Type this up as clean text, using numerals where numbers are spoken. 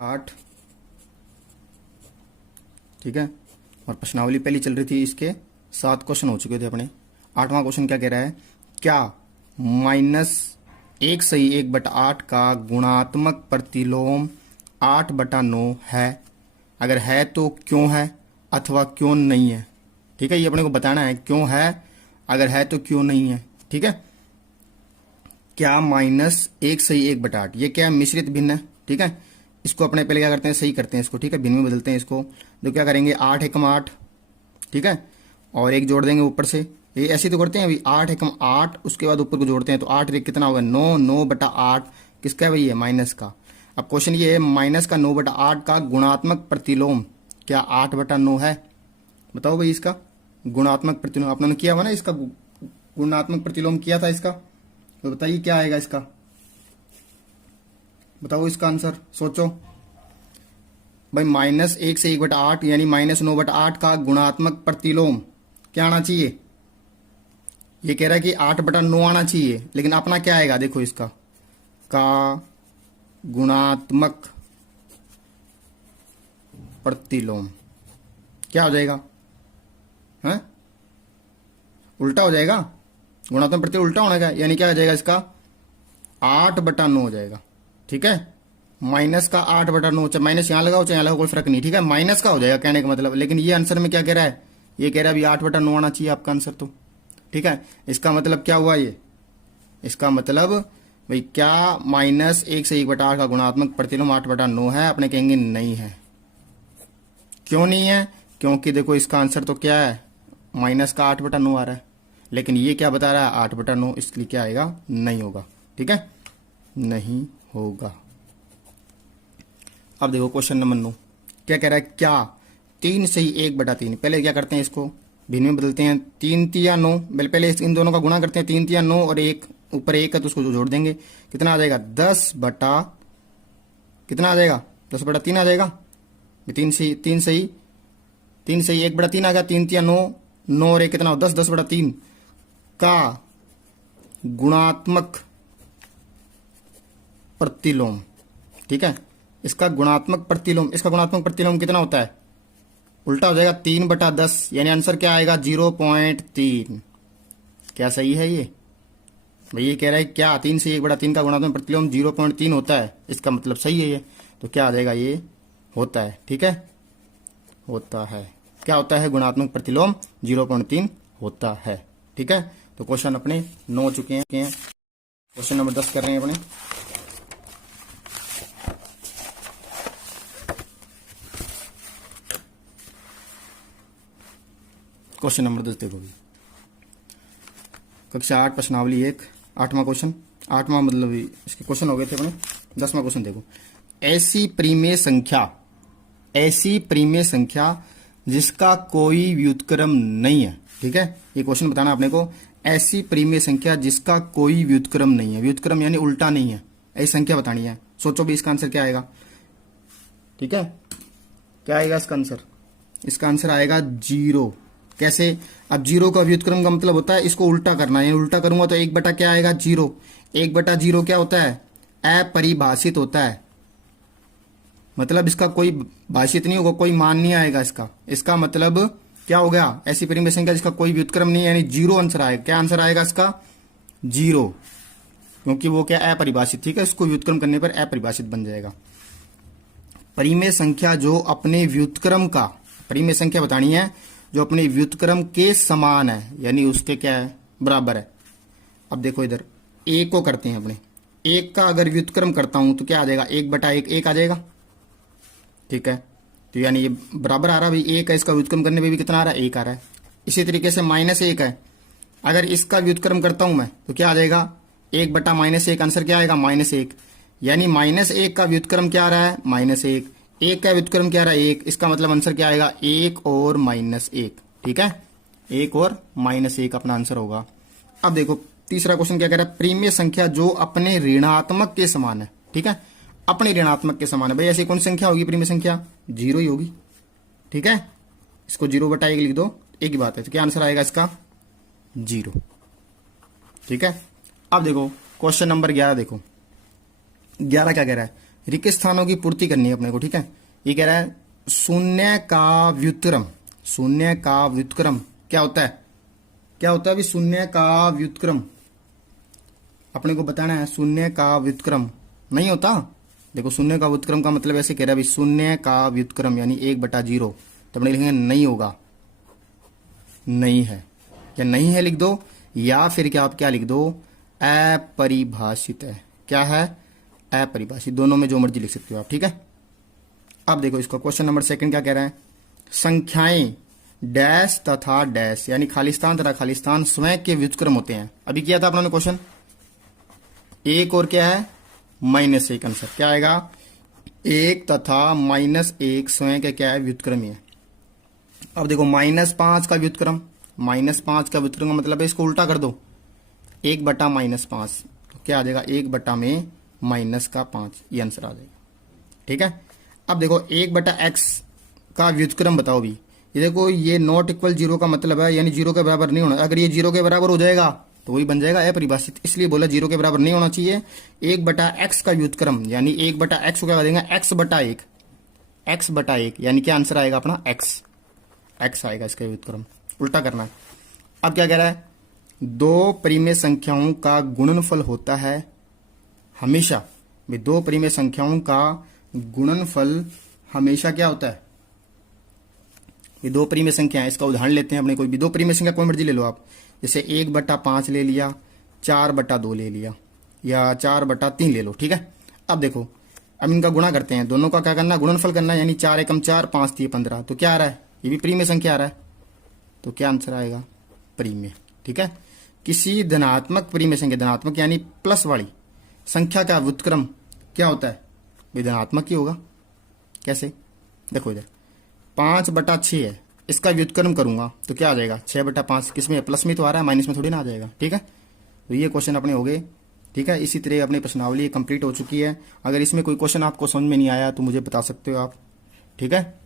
8, ठीक है। और प्रश्नावली पहली चल रही थी, इसके 7 क्वेश्चन हो चुके थे अपने। 8वां क्वेश्चन क्या कह रहा है, क्या -1/8 का गुणात्मक प्रतिलोम 8/9 है? अगर है तो क्यों है अथवा क्यों नहीं है, ठीक है। ये अपने को बताना है क्यों है, अगर है तो क्यों नहीं है, ठीक है। क्या -1/8, ये क्या है, मिश्रित भिन्न है, ठीक है। इसको अपने पहले क्या करते हैं, सही करते हैं इसको, ठीक है, भिन्न में बदलते हैं इसको। तो क्या करेंगे, 8 एकम 8, ठीक है, और एक जोड़ देंगे ऊपर से। ये ऐसे तो करते हैं अभी, 8 एकम 8, उसके बाद ऊपर को जोड़ते हैं तो 8 कितना होगा, 9, 9/8 किसका है भाई, ये माइनस का। अब क्वेश्चन ये है, माइनस का 9/8 का गुणात्मक प्रतिलोम क्या 8/9 है? बताओ भाई, इसका गुणात्मक प्रतिलोम आपने किया हुआ ना, इसका गुणात्मक प्रतिलोम किया था इसका, तो बताइए क्या आएगा इसका, बताओ इसका आंसर, सोचो भाई। -1 से 1/8 यानी -9/8 का गुणात्मक प्रतिलोम क्या आना चाहिए? ये कह रहा है कि 8/9 आना चाहिए, लेकिन अपना क्या आएगा, देखो इसका का गुणात्मक प्रतिलोम क्या हो जाएगा, है उल्टा हो जाएगा। गुणात्मक प्रतिलोम उल्टा होना का, यानी क्या हो जाएगा इसका, 8/9 हो जाएगा, ठीक है। माइनस का 8/9, चाहे माइनस यहां लगाओ चाहे यहां लगाओ, कोई फर्क नहीं, ठीक है, माइनस का हो जाएगा कहने का मतलब। लेकिन ये आंसर में क्या कह रहा है, ये कह रहा है अभी 8/9 आना चाहिए आपका आंसर, तो ठीक है। इसका मतलब क्या हुआ, ये इसका मतलब भाई क्या -1 से 1/8 का गुणात्मक प्रतिलोम 8/9 है? अपने कहेंगे नहीं है। क्यों नहीं है? क्योंकि देखो इसका आंसर तो क्या है, माइनस का 8/9 आ रहा है, लेकिन ये क्या बता रहा है, 8/9, इसलिए क्या आएगा, नहीं होगा, ठीक है, नहीं होगा। अब देखो क्वेश्चन नंबर 9 क्या कह रहा है, क्या 3 से 1/3, पहले क्या करते हैं, इसको भिन्न में बदलते हैं, 3 तिया 9, पहले इन दोनों का गुणा करते हैं, 3 तिया 9 और 1 ऊपर 1 है तो उसको जोड़ देंगे, कितना आ जाएगा, 10 बटा कितना आ जाएगा, 10/3 आ जाएगा। 3 से 1/3 आ गया, 3 तिया 9, 9 और 1 कितना हो, 10, 10/3 का गुणात्मक प्रतिलोम, ठीक है। इसका गुणात्मक प्रतिलोम, इसका गुणात्मक प्रतिलोम कितना होता है, उल्टा हो जाएगा, 3/10, यानी आंसर क्या आएगा, 0.3। क्या सही है ये भाई? ये कह रहा है क्या 3 से 1/3 का गुणात्मक प्रतिलोम 0.3 होता है, इसका मतलब सही है ये। तो क्या आ जाएगा, ये होता है, ठीक है, होता है। क्या होता है, गुणात्मक प्रतिलोम 0.3 होता है, ठीक है। तो क्वेश्चन अपने 9 हो चुके हैं। क्वेश्चन नंबर 10 कर रहे हैं अपने। क्वेश्चन नंबर 10 देखो, कक्षा 8 प्रश्नावली 1, 8वां क्वेश्चन, 8वां मतलब इसके क्वेश्चन हो गए थे अपने। 10वां क्वेश्चन देखो, ऐसी प्रीमेय संख्या जिसका कोई व्युत्क्रम नहीं है, ठीक है, ये क्वेश्चन बताना अपने को। ऐसी प्रीमेय संख्या जिसका कोई व्युत्क्रम नहीं है, व्युत्क्रम यानी उल्टा नहीं है, ऐसी संख्या बतानी है। सोचो भी इसका आंसर क्या आएगा, ठीक है, क्या आएगा इसका आंसर? इसका आंसर आएगा 0। कैसे? अब 0 का व्युत्क्रम का मतलब होता है इसको उल्टा करना है, उल्टा करूंगा तो 1 बटा क्या आएगा, 0। 1/0 क्या होता है, अपरिभाषित होता है, मतलब इसका कोई भाषित नहीं होगा, कोई मान नहीं आएगा इसका। इसका मतलब क्या हो गया, ऐसी प्रीमेय संख्या जिसका कोई व्युत्क्रम नहीं है, यानी 0 आंसर आएगा। क्या आंसर आएगा इसका, 0, क्योंकि वो क्या अपरिभाषित, ठीक है, इसको व्युत्क्रम करने पर अपरिभाषित बन जाएगा। प्रीमेय संख्या जो अपने व्युत्क्रम का, प्रीमेय संख्या बतानी है जो अपने व्युत्क्रम के समान है, यानी उसके क्या है, बराबर है। अब देखो इधर 1 को करते हैं अपने, 1 का अगर व्युत्क्रम करता हूं तो क्या आ जाएगा, 1/1 1 आ जाएगा, ठीक है। तो यानी ये बराबर आ रहा है भाई, 1 है, इसका व्युत्क्रम करने पे भी कितना आ रहा है, 1 आ रहा है। इसी तरीके से -1 है, अगर इसका व्युत्क्रम करता हूं मैं तो क्या आ जाएगा, 1/-1, आंसर क्या आएगा, -1, यानी -1 का व्युत्क्रम क्या आ रहा है, -1, 1 का व्युत्क्रम क्या आ रहा है, 1, इसका मतलब आंसर क्या आएगा, 1 और -1, ठीक है, 1 और -1 अपना आंसर होगा। अब देखो तीसरा क्वेश्चन क्या कह रहा है, प्रीमेय संख्या जो अपने ऋणात्मक के समान है, ठीक है, अपने ऋणात्मक के समान है। भाई ऐसी कौन सी संख्या होगी प्रीमेय संख्या, 0 ही होगी, ठीक है, इसको 0/1 लिख दो, एक ही बात है। तो क्या आंसर आएगा इसका, 0, ठीक है। अब देखो क्वेश्चन नंबर 11 देखो, 11 क्या कह रहा है, रिक्त स्थानों की पूर्ति करनी है अपने को, ठीक है। ये कह रहा है शून्य का व्युत्क्रम, शून्य का व्युत्क्रम क्या होता है, क्या होता है अभी शून्य का व्युत्क्रम अपने को बताना है। शून्य का व्युत्क्रम नहीं होता, देखो शून्य का व्युत्क्रम का मतलब ऐसे कह रहा है अभी शून्य का व्युत्क्रम यानी 1/0, तो अपने लिखेंगे नहीं होगा, नहीं है, या नहीं है लिख दो, या फिर क्या आप क्या लिख दो अपरिभाषित है। क्या है, अपरिभाषित, दोनों में जो मर्जी लिख सकते हो आप, ठीक है। अब देखो इसका क्वेश्चन नंबर 2 क्या कह रहा है, संख्याएं डैश तथा डैश यानी खालिस्तान तथा खालिस्तान स्वयं के व्युत्क्रम होते हैं। अभी किया था अपने क्वेश्चन, एक और क्या है -1 आंसर क्या आएगा, 1 तथा -1 स्वयं के क्या है व्युत्क्रम है। अब देखो -5 का व्युत्क्रम, -5 का व्युत्क्रम का मतलब है इसको उल्टा कर दो, 1/-5, तो क्या आ जाएगा 1/-5, ये आंसर आ जाएगा, ठीक है। अब देखो 1/x का व्युत्क्रम बताओ भी, ये देखो ये नॉट इक्वल 0 का मतलब है यानी 0 के बराबर नहीं होना, अगर ये 0 के बराबर हो जाएगा तो वही बन जाएगा अपरिभाषित, इसलिए बोला 0 के बराबर नहीं होना चाहिए। 1/x का व्युत्क्रम यानी 1/x को क्या कर देंगे x/1, x/1 यानी क्या आंसर आएगा अपना x आएगा इसका व्युत्क्रम, उल्टा करना है। अब क्या कह रहा है, दो परिमेय संख्याओं का गुणनफल होता है हमेशा, भाई दो परिमेय संख्याओं का गुणनफल हमेशा क्या होता है, ये दो परिमेय संख्या है, इसका उदाहरण लेते हैं अपने, कोई भी दो परिमेय संख्या कोई मर्जी ले लो आप, जैसे 1/5 ले लिया, 4/2 ले लिया, या 4/3 ले लो, ठीक है। अब देखो अब इनका गुणा करते हैं, दोनों का क्या करना है गुणनफल करना है, यानी 4 एकम 4, 5 3 15, तो क्या आ रहा है, ये भी परिमेय संख्या आ रहा है, तो क्या आंसर आएगा परिमेय, ठीक है। किसी धनात्मक परिमेय संख्या, धनात्मक यानी प्लस वाली संख्या का व्युत्क्रम क्या होता है, भी धनात्मक ही होगा। कैसे, देखो इधर 5/6 है, इसका व्युत्क्रम करूंगा तो क्या आ जाएगा 6/5, किसमें प्लस में तो आ रहा है, माइनस में थोड़ी ना आ जाएगा, ठीक है। तो ये क्वेश्चन अपने हो गए, ठीक है। इसी तरह अपनी प्रश्नावली कंप्लीट हो चुकी है। अगर इसमें कोई क्वेश्चन आपको समझ में नहीं आया तो मुझे बता सकते हो आप, ठीक है।